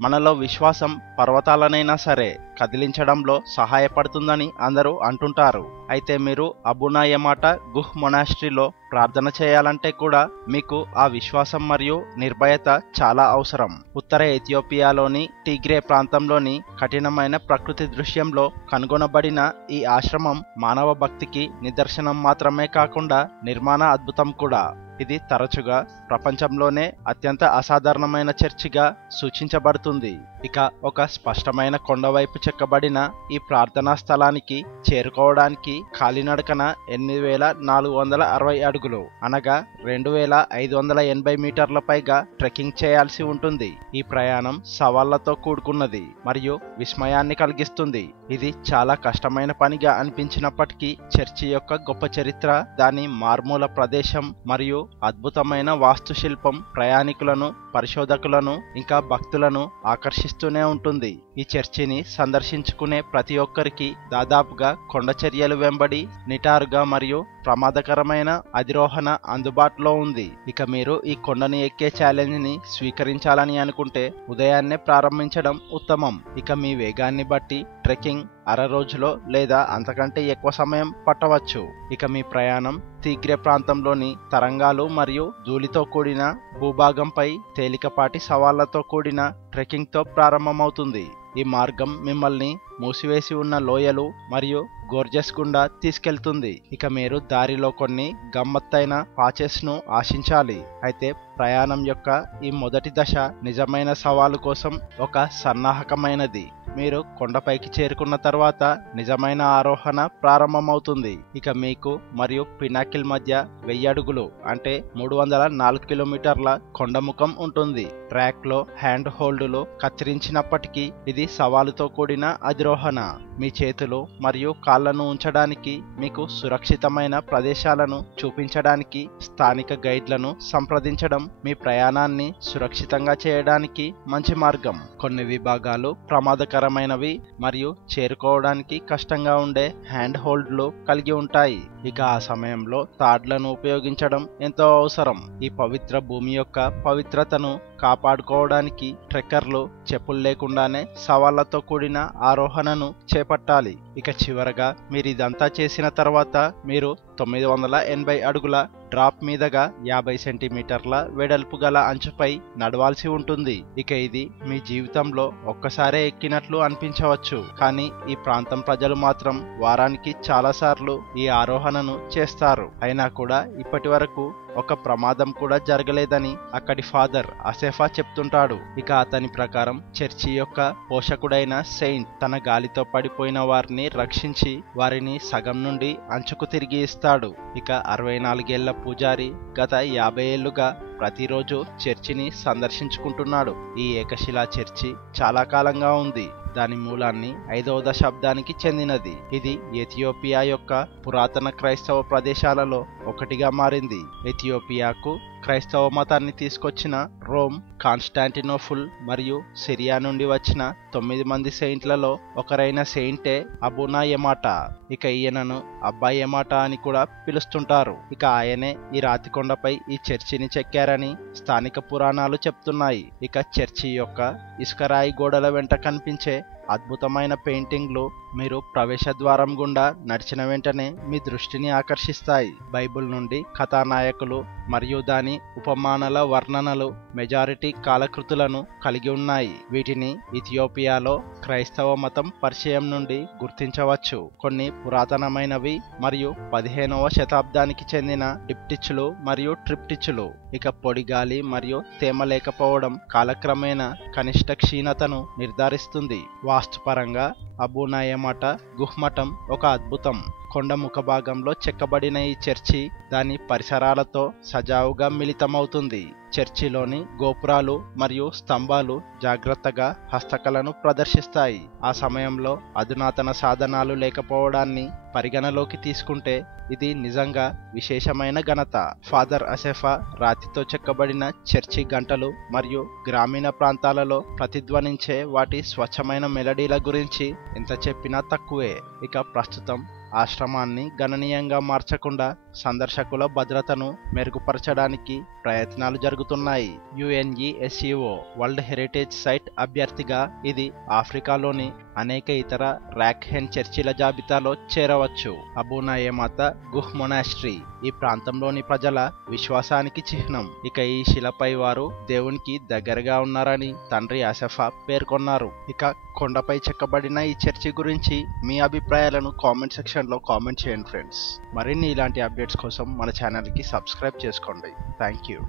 మనలో విశ్వాసం పర్వతాలనైనా సరే కదిలించడంలో సహాయపడుతుందని అందరూ అంటుంటారు. అయితే మీరు అబునా యమాట గుహ్ మొనాస్ట్రీలో ప్రార్థన చేయాలంటే కూడా మీకు ఆ విశ్వాసం మరియు నిర్భయత చాలా అవసరం. ఉత్తర ఎథియోపియాలోని టిగ్రే ప్రాంతంలోని కఠినమైన ప్రకృతి దృశ్యంలో కనుగొనబడిన ఈ ఆశ్రమం మానవ భక్తికి నిదర్శనం మాత్రమే కాకుండా నిర్మాణ అద్భుతం కూడా. ఇది తరచుగా ప్రపంచంలోనే అత్యంత అసాధారణమైన చర్చిగా సూచించబడుతుంది. ఇక ఒక స్పష్టమైన కొండవైపు చెక్కబడిన ఈ ప్రార్థనా స్థలానికి చేరుకోవడానికి కాలినడకన 8460 అడుగులు అనగా 2580 మీటర్ల పైగా ట్రెక్కింగ్ చేయాల్సి ఉంటుంది. ఈ ప్రయాణం సవాళ్లతో కూడుకున్నది మరియు విస్మయాన్ని కలిగిస్తుంది. ఇది చాలా కష్టమైన పనిగా అనిపించినప్పటికీ చర్చి యొక్క గొప్ప చరిత్ర, దాని మార్మూల ప్రదేశం మరియు అద్భుతమైన వాస్తుశిల్పం ప్రయాణికులను, పరిశోధకులను ఇంకా భక్తులను ఆకర్షిస్తూనే ఉంటుంది. ఈ చర్చిని సందర్శించుకునే ప్రతి ఒక్కరికి దాదాపుగా కొండ చర్యలు వెంబడి నిటారుగా మరియు ప్రమాదకరమైన అధిరోహణ అందుబాటులో ఉంది. ఇక మీరు ఈ కొండని ఎక్కే ఛాలెంజ్ ని స్వీకరించాలని అనుకుంటే ఉదయాన్నే ప్రారంభించడం ఉత్తమం. ఇక మీ వేగాన్ని బట్టి ట్రెక్కింగ్ అర రోజులో లేదా అంతకంటే ఎక్కువ సమయం పట్టవచ్చు. ఇక మీ ప్రయాణం తిగ్రే ప్రాంతంలోని తరంగాలు మరియు ధూళితో కూడిన భూభాగంపై తేలికపాటి సవాళ్లతో కూడిన ట్రెక్కింగ్తో ప్రారంభమవుతుంది. ఈ మార్గం మిమ్మల్ని మూసివేసి ఉన్న లోయలు మరియు గోర్జెస్ గుండా తీసుకెళ్తుంది. ఇక మీరు దారిలో కొన్ని గమ్మత్తైన పాచెస్ ను ఆశించాలి. అయితే ప్రయాణం యొక్క ఈ మొదటి దశ నిజమైన సవాలు కోసం ఒక సన్నాహకమైనది. మీరు కొండపైకి చేరుకున్న తర్వాత నిజమైన ఆరోహణ ప్రారంభమవుతుంది. ఇక మీకు మరియు పినాకిల్ మధ్య 1000 అడుగులు అంటే 304 కిలోమీటర్ల కొండముఖం ఉంటుంది. ట్రాక్ లో హ్యాండ్ హోల్డ్లు కత్తిరించినప్పటికీ ఇది సవాలుతో కూడిన అధిరోహణ. మీ చేతులు మరియు కాళ్లను ఉంచడానికి, మీకు సురక్షితమైన ప్రదేశాలను చూపించడానికి స్థానిక గైడ్లను సంప్రదించడం మీ ప్రయాణాన్ని సురక్షితంగా చేయడానికి మంచి మార్గం. కొన్ని విభాగాలు ప్రమాదకరమైనవి మరియు చేరుకోవడానికి కష్టంగా ఉండే హ్యాండ్ హోల్డ్లు కలిగి ఉంటాయి. ఇక ఆ సమయంలో తాడ్లను ఉపయోగించడం ఎంతో అవసరం. ఈ పవిత్ర భూమి యొక్క పవిత్రతను కాపాడుకోవడానికి ట్రెక్కర్లు చెప్పులు లేకుండానే సవాళ్లతో కూడిన ఆరోహణను చేపట్టాలి. ఇక చివరగా మీరు ఇదంతా చేసిన తర్వాత మీరు 980 అడుగుల డ్రాప్ మీదగా 50 సెంటీమీటర్ల వెడల్పు గల అంచుపై నడవాల్సి ఉంటుంది. ఇక ఇది మీ జీవితంలో ఒక్కసారే ఎక్కినట్లు అనిపించవచ్చు, కానీ ఈ ప్రాంతం ప్రజలు మాత్రం వారానికి చాలాసార్లు ఈ ఆరోహణను చేస్తారు. అయినా కూడా ఇప్పటి వరకు ఒక ప్రమాదం కూడా జరగలేదని అక్కడి ఫాదర్ అసెఫా చెప్తుంటాడు. ఇక అతని ప్రకారం చర్చి యొక్క పోషకుడైన సెయింట్ తన గాలితో పడిపోయిన వారిని రక్షించి వారిని సగం నుండి అంచుకు తిరిగి ఇస్తాడు. ఇక 64 ఏళ్ల పూజారి గత 50 ఏళ్లుగా ప్రతిరోజు చర్చిని సందర్శించుకుంటున్నాడు. ఈ ఏకశిలా చర్చి చాలా కాలంగా ఉంది. దాని మూలాన్ని 5వ దశాబ్దానికి చెందినది. ఇది ఎథియోపియా యొక్క పురాతన క్రైస్తవ ప్రదేశాలలో ఒకటిగా మారింది. ఎథియోపియాకు క్రైస్తవ మతాన్ని తీసుకొచ్చిన రోమ్, కాన్స్టాంటినోపుల్ మరియు సిరియా నుండి వచ్చిన 9 మంది సెయింట్లలో ఒకరైన సెయింటే అబునా యమాట. ఇక ఈయనను అబ్బా యమాట అని కూడా పిలుస్తుంటారు. ఇక ఆయనే ఈ రాతికొండపై ఈ చర్చిని చెక్కారని స్థానిక పురాణాలు చెప్తున్నాయి. ఇక చర్చి యొక్క ఇసుకరాయి గోడల వెంట కనిపించే అద్భుతమైన పెయింటింగ్లు మీరు ప్రవేశ ద్వారం గుండా నడిచిన వెంటనే మీ దృష్టిని ఆకర్షిస్తాయి. బైబిల్ నుండి కథానాయకులు మరియు దాని ఉపమానాల వర్ణనలు మెజారిటీ కాలకృతులను కలిగి ఉన్నాయి. వీటిని ఇథియోపియాలో క్రైస్తవ మతం పరిచయం నుండి గుర్తించవచ్చు. కొన్ని పురాతనమైనవి మరియు 15వ శతాబ్దానికి చెందిన డిప్టిచ్లు మరియు ట్రిప్టిచ్లు. ఇక పొడిగాలి మరియు తేమ లేకపోవడం కాలక్రమేణా కనిష్ట క్షీణతను నిర్ధారిస్తుంది. వాస్తుపరంగా అబునా యమాట గుహ్మఠం ఒక అద్భుతం. కొండ ముఖభాగంలో చెక్కబడిన ఈ చర్చి దాని పరిసరాలతో సజావుగా మిళితమవుతుంది. చర్చిలోని గోపురాలు మరియు స్తంభాలు జాగ్రత్తగా హస్తకళను ప్రదర్శిస్తాయి. ఆ సమయంలో అధునాతన సాధనాలు లేకపోవడాన్ని పరిగణలోకి తీసుకుంటే ఇది నిజంగా విశేషమైన ఘనత. ఫాదర్ అసెఫా రాతితో చెక్కబడిన చర్చి గంటలు మరియు గ్రామీణ ప్రాంతాలలో ప్రతిధ్వనించే వాటి స్వచ్ఛమైన మెలడీల గురించి ఎంత చెప్పినా తక్కువే. ఇక ప్రస్తుతం ఆశ్రమాన్ని గణనీయంగా మార్చకుండా సందర్శకుల భద్రతను మెరుగుపరచడానికి ప్రయత్నాలు జరుగుతున్నాయి. UNESCO వరల్డ్ హెరిటేజ్ సైట్ అభ్యర్థిగా ఇది ఆఫ్రికాలోని అనేక ఇతర రాక్హెన్ చర్చిల జాబితాలో చేరవచ్చు. అబూ నయమాత గుహ్ మొనాస్ట్రీ ఈ ప్రాంతంలోని ప్రజల విశ్వాసానికి చిహ్నం. ఇక ఈ శిలపై వారు దేవునికి దగ్గరగా ఉన్నారని తండ్రి అసఫా పేర్కొన్నారు. ఇక కొండపై చెక్కబడిన ఈ చర్చి గురించి మీ అభిప్రాయాలను కామెంట్ సెక్షన్ లో కామెంట్ చేయండి ఫ్రెండ్స్. మరిన్ని ఇలాంటి అప్డేట్స్ కోసం మన ఛానల్ కి సబ్స్క్రైబ్ చేసుకోండి. Thank you.